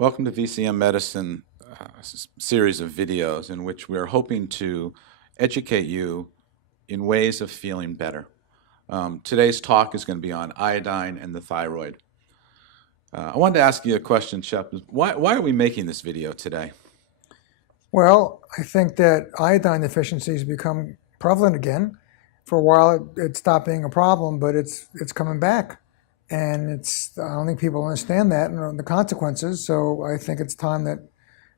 Welcome to VCM Medicine series of videos in which we are hoping to educate you in ways of feeling better. Today's talk is going to be on iodine and the thyroid. I wanted to ask you a question, Shep. Why are we making this video today? Well, I think that iodine deficiency has become prevalent again. For a while, it stopped being a problem, but it's coming back, and I don't think people understand that and the consequences. So I think it's time that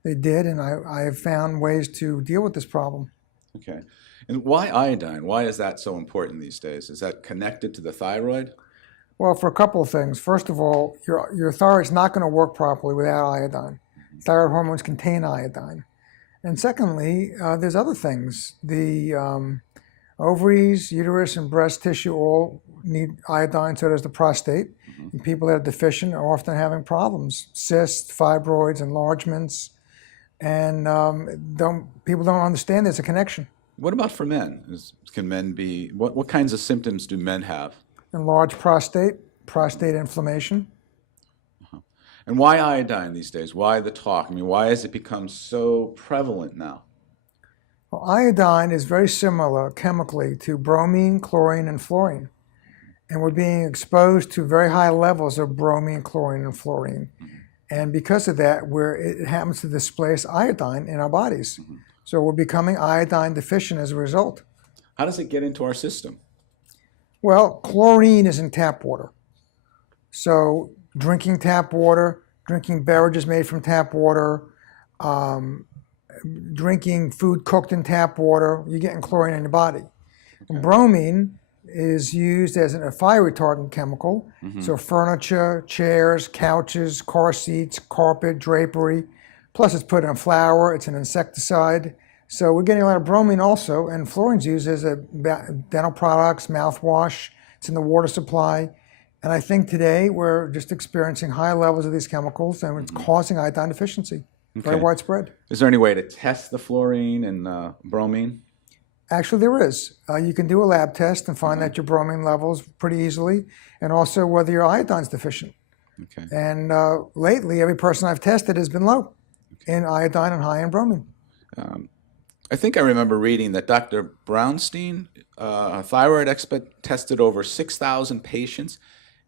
they did, and I have found ways to deal with this problem. Okay. And why iodine? Why is that so important these days? Is that connected to the thyroid? Well, for a couple of things. First of all, your thyroid's not going to work properly without iodine. Thyroid hormones contain iodine. And secondly, there's other things. The ovaries, uterus, and breast tissue all need iodine, so does the prostate. And people that are deficient are often having problems, cysts, fibroids, enlargements, and people don't understand there's a connection. What about for men? Can men be, what kinds of symptoms do men have? Enlarged prostate inflammation. And why iodine these days? Why the talk? I mean, why has it become so prevalent now? Well, iodine is very similar chemically to bromine, chlorine, and fluorine. And we're being exposed to very high levels of bromine, chlorine, and fluorine. And because of that, it happens to displace iodine in our bodies. So we're becoming iodine deficient as a result. How does it get into our system? Well, chlorine is in tap water. So drinking tap water, drinking beverages made from tap water, drinking food cooked in tap water, you're getting chlorine in your body. Okay. Bromine is used as a fire retardant chemical. So furniture, chairs, couches, car seats, carpet, drapery. Plus it's put in flour, it's an insecticide. So we're getting a lot of bromine also, and fluorine's used as a dental products, mouthwash, it's in the water supply. And I think today we're just experiencing high levels of these chemicals, and it's causing iodine deficiency, very widespread. Is there any way to test the fluorine and bromine? Actually, there is. You can do a lab test and find out your bromine levels pretty easily, and also whether your iodine's deficient. Okay. And lately, every person I've tested has been low in iodine and high in bromine. I think I remember reading that Dr. Brownstein, a thyroid expert, tested over 6,000 patients,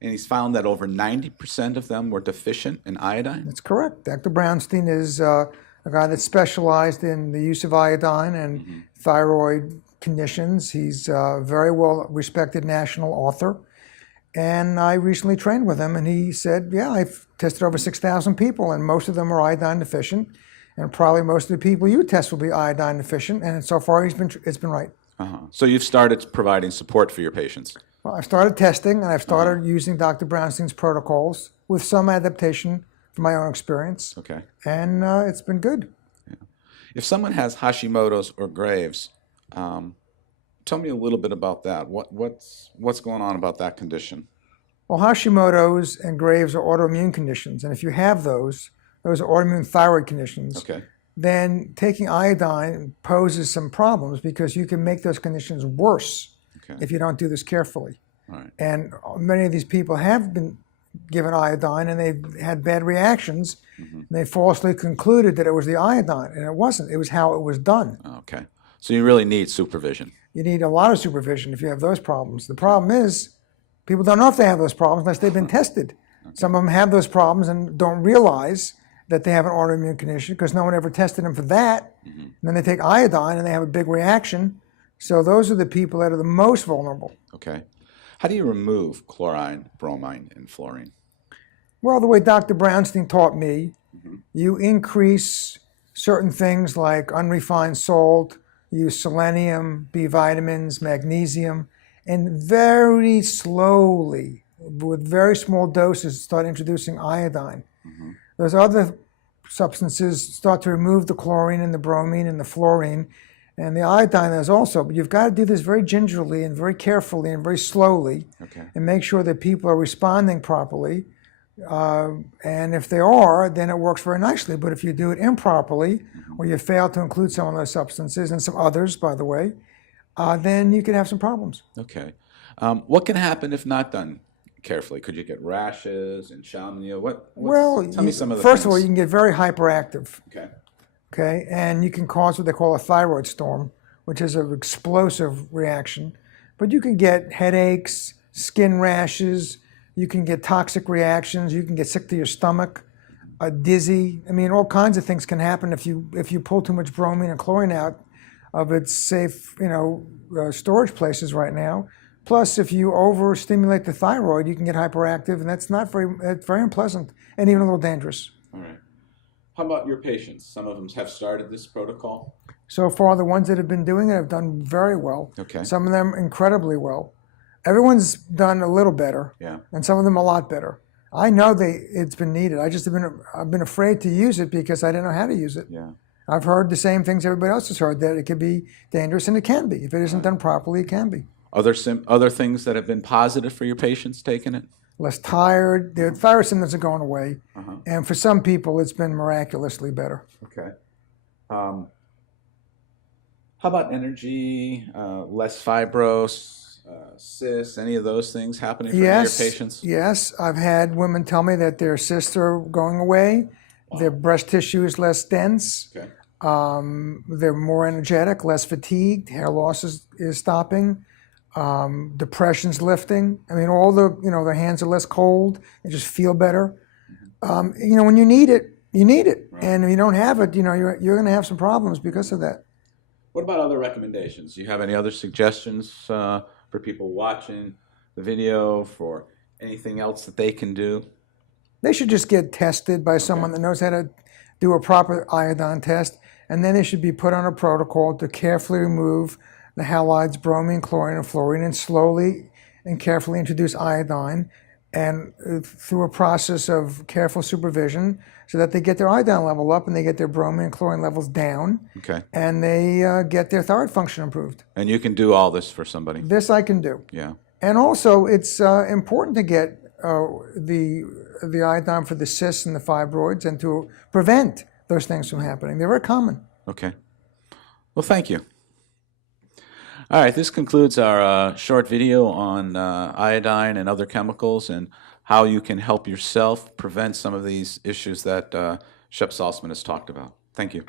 and he's found that over 90% of them were deficient in iodine. That's correct. Dr. Brownstein is a guy that specialized in the use of iodine and thyroid conditions. He's a very well-respected national author. And I recently trained with him, and he said, yeah, I've tested over 6,000 people, and most of them are iodine deficient. And probably most of the people you test will be iodine deficient, and so far it's been right. So you've started providing support for your patients? Well, I've started testing, and I've started using Dr. Brownstein's protocols with some adaptation from my own experience. Okay. And it's been good. Yeah. If someone has Hashimoto's or Graves, tell me a little bit about that. What's going on about that condition? Well, Hashimoto's and Graves are autoimmune conditions, and if you have those are autoimmune thyroid conditions. Okay. Then taking iodine poses some problems because you can make those conditions worse if you don't do this carefully. Right. And many of these people have been given iodine and they've had bad reactions. And they falsely concluded that it was the iodine, and it wasn't. It was how it was done. Okay. So you really need supervision. You need a lot of supervision if you have those problems. The problem is people don't know if they have those problems unless they've been tested. Okay. Some of them have those problems and don't realize that they have an autoimmune condition because no one ever tested them for that. And then they take iodine and they have a big reaction. So those are the people that are the most vulnerable. Okay. How do you remove chlorine, bromine, and fluorine? Well, the way Dr. Brownstein taught me, you increase certain things like unrefined salt, use selenium, B vitamins, magnesium, and very slowly, with very small doses, start introducing iodine. Those other substances start to remove the chlorine and the bromine and the fluorine, and the iodine is also, but you've got to do this very gingerly and very carefully and very slowly, and make sure that people are responding properly. And if they are, then it works very nicely. But if you do it improperly, or you fail to include some of those substances, and some others, by the way, then you can have some problems. Okay. What can happen if not done carefully? Could you get rashes, insomnia? Well, Tell me some of the first of all, things. you can get very hyperactive, Okay. okay? And you can cause what they call a thyroid storm, which is an explosive reaction. But you can get headaches, skin rashes, you can get toxic reactions, you can get sick to your stomach, dizzy. I mean, all kinds of things can happen if you pull too much bromine and chlorine out of its safe, storage places right now. Plus, if you overstimulate the thyroid, you can get hyperactive, and that's not very unpleasant and even a little dangerous. All right. How about your patients? Some of them have started this protocol. So far, the ones that have been doing it have done very well. Okay. Some of them incredibly well. Everyone's done a little better, Yeah. and some of them a lot better. I know it's been needed. I've been afraid to use it because I didn't know how to use it. Yeah. I've heard the same things everybody else has heard, that it could be dangerous, and it can be. If it isn't done properly, it can be. Other things that have been positive for your patients taking it? Less tired. Their thyroid symptoms are going away. Uh-huh. And for some people, it's been miraculously better. Okay. How about energy, less fibros, cysts, any of those things happening for any of your patients? Yes. I've had women tell me that their cysts are going away. Wow. Their breast tissue is less dense. Okay. They're more energetic, less fatigued. Hair loss is stopping. Depression's lifting. I mean, their hands are less cold. They just feel better. When you need it, you need it. Right. And if you don't have it, you're going to have some problems because of that. What about other recommendations? Do you have any other suggestions for people watching the video, for anything else that they can do? They should just get tested by someone that knows how to do a proper iodine test, and then they should be put on a protocol to carefully remove the halides, bromine, chlorine, and fluorine, and slowly and carefully introduce iodine, and through a process of careful supervision, so that they get their iodine level up and they get their bromine and chlorine levels down. Okay. And they get their thyroid function improved. And you can do all this for somebody? This I can do. Yeah. And also, it's important to get the iodine for the cysts and the fibroids, and to prevent those things from happening. They're very common. Okay. Well, thank you. All right, this concludes our short video on iodine and other chemicals and how you can help yourself prevent some of these issues that Shep Saltzman has talked about. Thank you.